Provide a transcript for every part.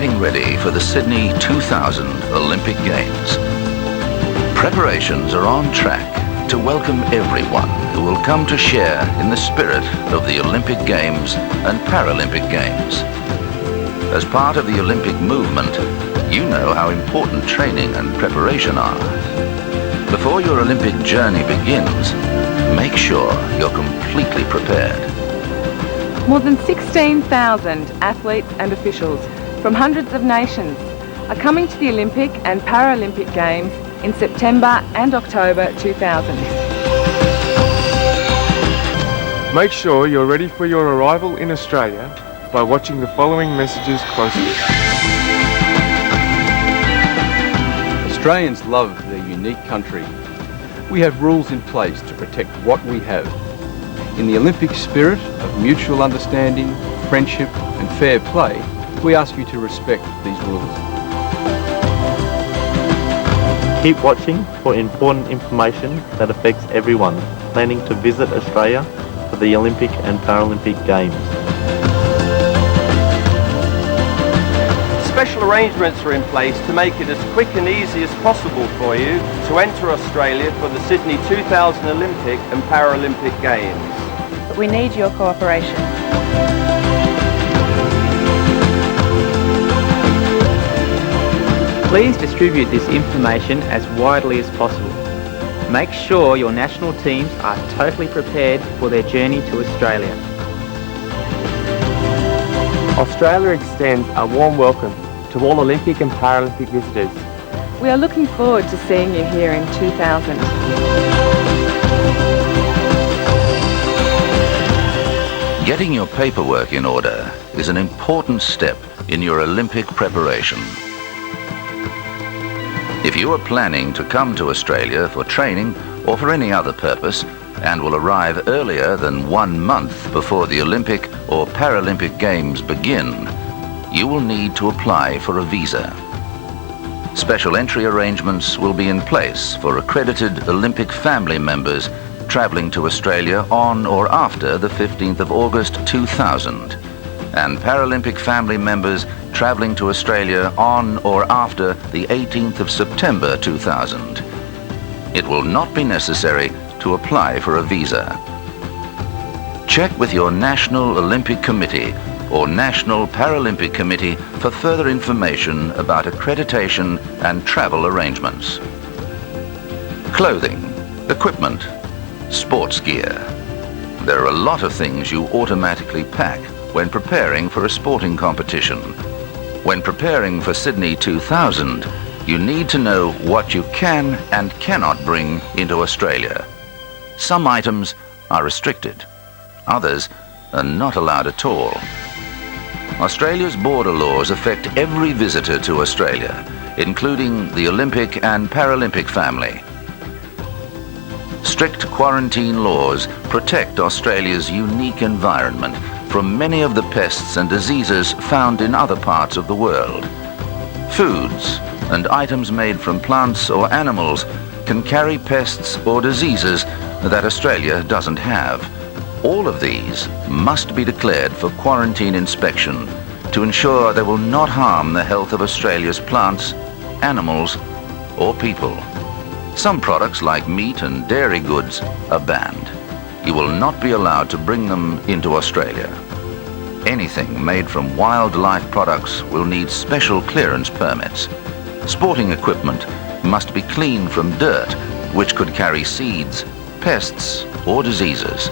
getting ready for the Sydney 2000 Olympic Games. Preparations are on track to welcome everyone who will come to share in the spirit of the Olympic Games and Paralympic Games. As part of the Olympic movement, you know how important training and preparation are. Before your Olympic journey begins, make sure you're completely prepared. More than 16,000 athletes and officials from hundreds of nations are coming to the Olympic and Paralympic Games in September and October 2000. Make sure you're ready for your arrival in Australia by watching the following messages closely. Australians love their unique country. We have rules in place to protect what we have. In the Olympic spirit of mutual understanding, friendship and fair play, we ask you to respect these rules. Keep watching for important information that affects everyone planning to visit Australia for the Olympic and Paralympic Games. Special arrangements are in place to make it as quick and easy as possible for you to enter Australia for the Sydney 2000 Olympic and Paralympic Games. But we need your cooperation. Please distribute this information as widely as possible. Make sure your national teams are totally prepared for their journey to Australia. Australia extends a warm welcome to all Olympic and Paralympic visitors. We are looking forward to seeing you here in 2000. Getting your paperwork in order is an important step in your Olympic preparation. If you are planning to come to Australia for training or for any other purpose and will arrive earlier than 1 month before the Olympic or Paralympic Games begin, you will need to apply for a visa. Special entry arrangements will be in place for accredited Olympic family members travelling to Australia on or after the 15th of August 2000, and Paralympic family members travelling to Australia on or after the 18th of September 2000. It will not be necessary to apply for a visa. Check with your National Olympic Committee or National Paralympic Committee for further information about accreditation and travel arrangements. Clothing, equipment, sports gear. There are a lot of things you automatically pack when preparing for a sporting competition. When preparing for Sydney 2000, you need to know what you can and cannot bring into Australia. Some items are restricted. Others are not allowed at all. Australia's border laws affect every visitor to Australia, including the Olympic and Paralympic family. Strict quarantine laws protect Australia's unique environment from many of the pests and diseases found in other parts of the world. Foods and items made from plants or animals can carry pests or diseases that Australia doesn't have. All of these must be declared for quarantine inspection to ensure they will not harm the health of Australia's plants, animals, or people. Some products like meat and dairy goods are banned. You will not be allowed to bring them into Australia. Anything made from wildlife products will need special clearance permits. Sporting equipment must be clean from dirt, which could carry seeds, pests, or diseases.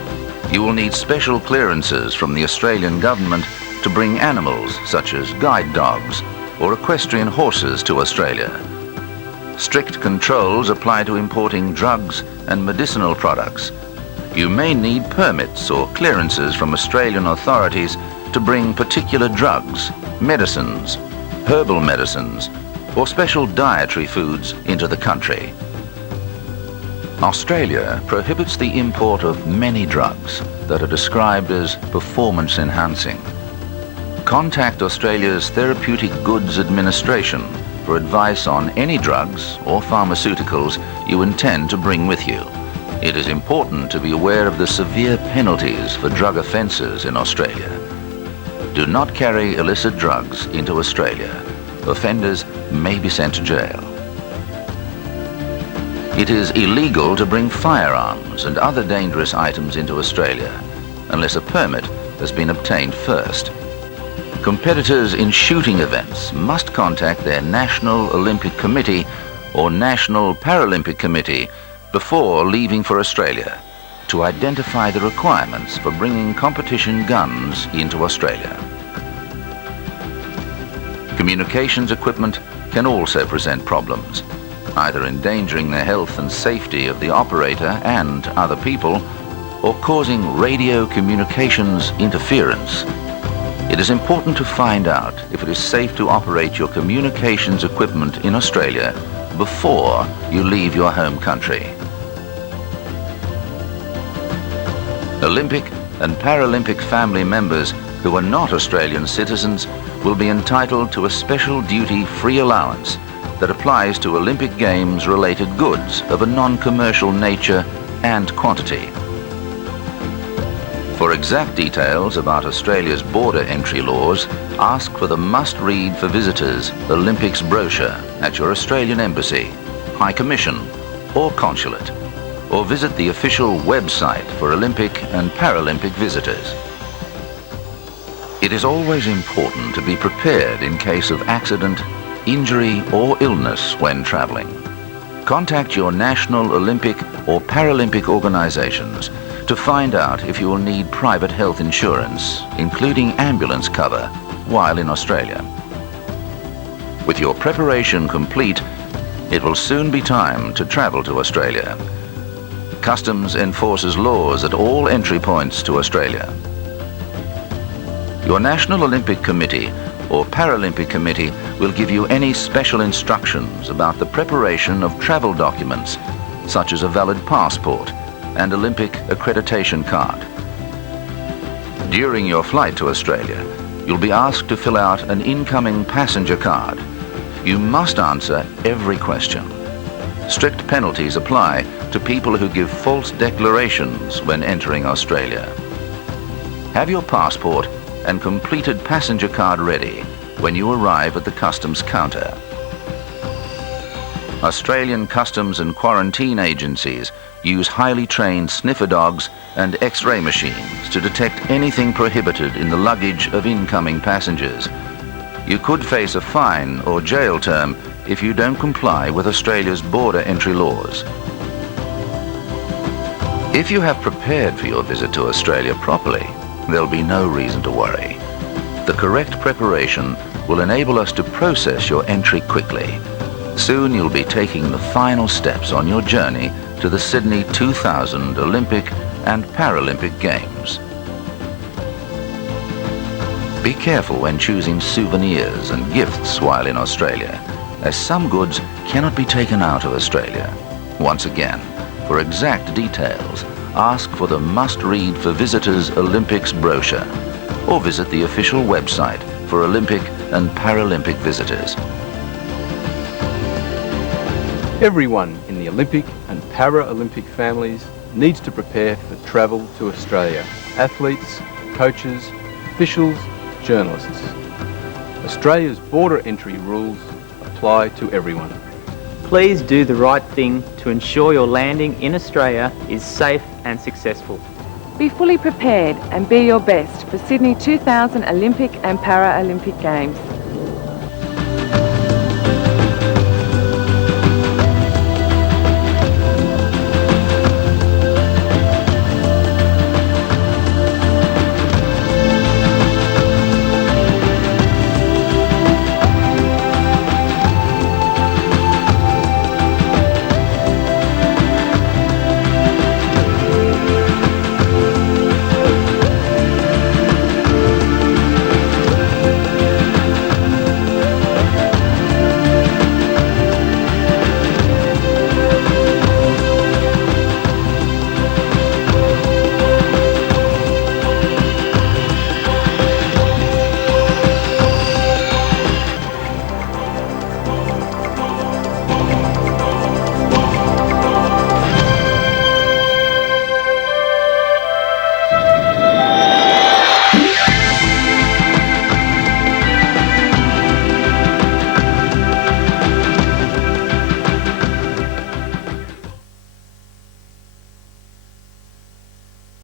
You will need special clearances from the Australian government to bring animals such as guide dogs or equestrian horses to Australia. Strict controls apply to importing drugs and medicinal products. You may need permits or clearances from Australian authorities to bring particular drugs, medicines, herbal medicines, or special dietary foods into the country. Australia prohibits the import of many drugs that are described as performance enhancing. Contact Australia's Therapeutic Goods Administration for advice on any drugs or pharmaceuticals you intend to bring with you. It is important to be aware of the severe penalties for drug offences in Australia. Do not carry illicit drugs into Australia. Offenders may be sent to jail. It is illegal to bring firearms and other dangerous items into Australia unless a permit has been obtained first. Competitors in shooting events must contact their National Olympic Committee or National Paralympic Committee before leaving for Australia to identify the requirements for bringing competition guns into Australia. Communications equipment can also present problems, either endangering the health and safety of the operator and other people, or causing radio communications interference. It is important to find out if it is safe to operate your communications equipment in Australia before you leave your home country. Olympic and Paralympic family members who are not Australian citizens will be entitled to a special duty-free allowance that applies to Olympic Games related goods of a non-commercial nature and quantity. For exact details about Australia's border entry laws, ask for the must-read for visitors Olympics brochure at your Australian Embassy, High Commission or Consulate, or visit the official website for Olympic and Paralympic visitors. It is always important to be prepared in case of accident, injury or illness when travelling. Contact your national Olympic or Paralympic organisations to find out if you will need private health insurance, including ambulance cover, while in Australia. With your preparation complete, it will soon be time to travel to Australia. Customs enforces laws at all entry points to Australia. Your National Olympic Committee or Paralympic Committee will give you any special instructions about the preparation of travel documents, such as a valid passport and Olympic accreditation card. During your flight to Australia, you'll be asked to fill out an incoming passenger card. You must answer every question. Strict penalties apply to people who give false declarations when entering Australia. Have your passport and completed passenger card ready when you arrive at the customs counter. Australian customs and quarantine agencies use highly trained sniffer dogs and X-ray machines to detect anything prohibited in the luggage of incoming passengers. You could face a fine or jail term if you don't comply with Australia's border entry laws. If you have prepared for your visit to Australia properly, there'll be no reason to worry. The correct preparation will enable us to process your entry quickly. Soon you'll be taking the final steps on your journey to the Sydney 2000 Olympic and Paralympic Games. Be careful when choosing souvenirs and gifts while in Australia, as some goods cannot be taken out of Australia. Once again, for exact details, ask for the must-read for visitors Olympics brochure, or visit the official website for Olympic and Paralympic visitors. Everyone in the Olympic and Paralympic families needs to prepare for travel to Australia. Athletes, coaches, officials, journalists. Australia's border entry rules apply to everyone. Please do the right thing to ensure your landing in Australia is safe and successful. Be fully prepared and be your best for Sydney 2000 Olympic and Paralympic Games.